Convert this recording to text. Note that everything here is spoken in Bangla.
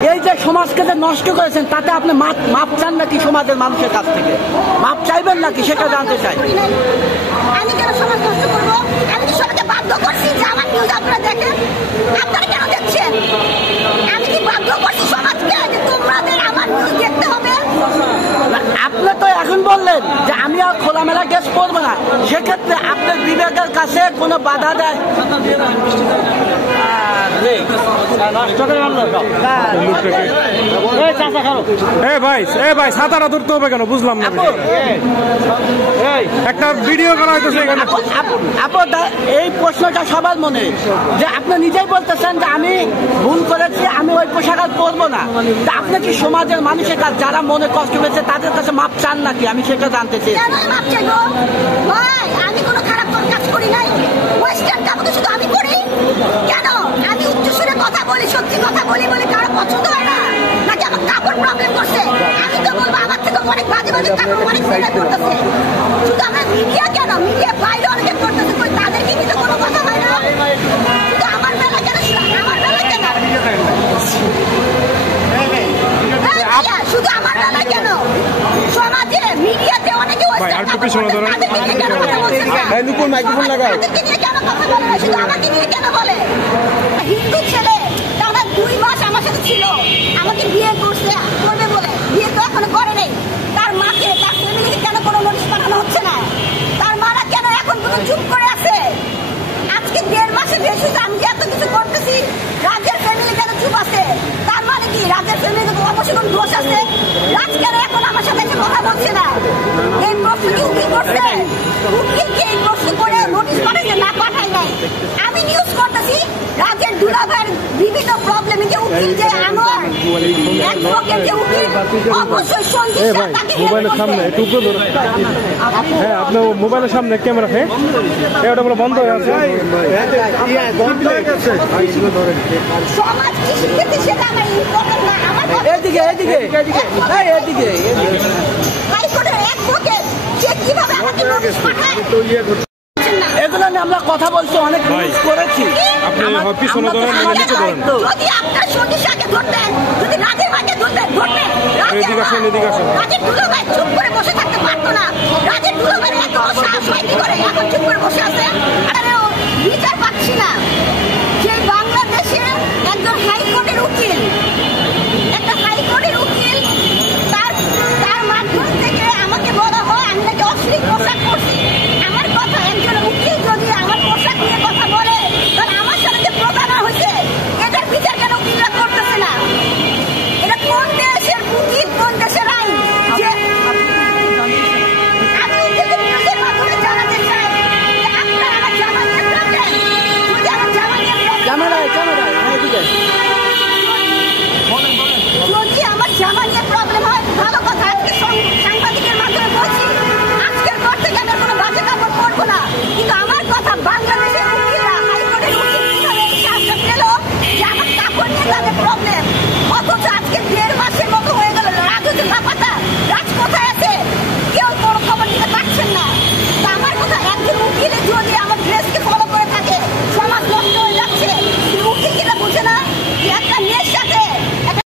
এই যে সমাজকে যে নষ্ট করেছেন তাতে আপনি মাপ চান নাকি সমাজের মানুষের কাছ থেকে? মাপ চাইবেন নাকি সেটা জানতে চাই। আমি কেন সমাজ নষ্ট করবো? আমি তো সবাইকে বাধ্য করছি যে আমার নিউজ আপনারা দেখেন। আপনারা কেন দেখছেন? আমি কি বাধ্য করছি সমাজকে যে তোমাদের আমার নিউজ দেখতে হবে? আপনি তো এখন বললেন যে আমি আর খোলামেলা কেস করবো না, সেক্ষেত্রে আপনার বিবেকের কাছে কোনো বাধা দেয়? ভাই সাঁতারা ধরতে হবে কেন বুঝলাম না। একটা ভিডিও করা হইতেছে এখানে। এই প্রশ্নটা সবার মনে, যে আপনি নিজেই বলতেছেন যে আমি ভুল করেছি, আমি ওই পোশাক আর পরবো না। আপনি কি সমাজের মানুষের কাছে যারা মনে কষ্ট পেয়েছে তাদের কাছে মাপ চান নাকি? আমি সেটা জানতে চাই। আমি কোনো খারাপ কাজ করি নাই। ওয়েস্টার্ন কাপড় শুধু আমি পরি কেন? আমি উচ্চস্বরে কথা বলি, সত্যি কথা বলি বলে কারো পছন্দ হয় না নাকি আমার কাপড় প্রবলেম করছে? আমি তো বলবো আমার থেকে অনেক বাজে বাজে কাপড় অনেক ছেলে করতেছে। শুধু আমরা মিডিয়া কেন, মিডিয়া বাইরে অনেকে করতেছে, কই তাদেরকে কিন্তু কোনো কথা হয় না। শুধু আমার বেলা কেন, আমার বেলা কেন, শুধু আমার বেলা কেন? সমাজে মিডিয়াতে অনেকে শুধু আমাকে নিয়ে কেন বলে? হিন্দু ছেলে তারা 2 মাস আমার সাথে ছিল, আমাকে বিয়ে করছে করবে বলে, বিয়ে তো এখনো করে নেই। তার মাকে, তার ফ্যামিলিকে কেন কোনো নোটিশ পাঠানো হচ্ছে না? তার মারা কেন এখন কোনো চুপ করে আছে? আজকে 1.5 মাসে বেশি আমি এত কিছু করতেছি, রাজের ফ্যামিলি কেন চুপ আছে? তার মানে কি রাজের ফ্যামিলিতে অবশ্যই কোনো দোষ আছে? রাজ কেন এখন আমার সাথে এসে কথা বলছে না? এই প্রশ্ন কি উকিল করছে? উকিলকে এই প্রশ্ন করে নোটিশ পাঠাইছে না, পাঠাই নাই। আমি নিউজ করতেছি রাজের দুলাভাইয়ের বিভিন্ন প্রবলেমে যে উকিল যে আমার অ্যাডভোকেট যে উকিল অবশ্যই সঞ্জিত স্যার তাকে মোবাইলের সামনে একটু উপরে ধরে। হ্যাঁ, আপনার মোবাইলের সামনে ক্যামেরা, হ্যাঁ এটা বলে বন্ধ হয়ে আছে। সমাজ কি শিখেছে সেটা আমার ইম্পর্টেন্ট না। আমার এদিকে এদিকে এদিকে এদিকে হাইকোর্টের অ্যাডভোকেট সে কিভাবে আমাকে নোটিশ পাঠায়? এগুলো নিয়ে আমরা কথা বলছি, অনেক নিউজ করেছি। যদি আপনার সতীশাকে ধরতেন, যদি রাজের ভাইকে ধরতেন, এদিকে আসেন, এদিকে আসেন।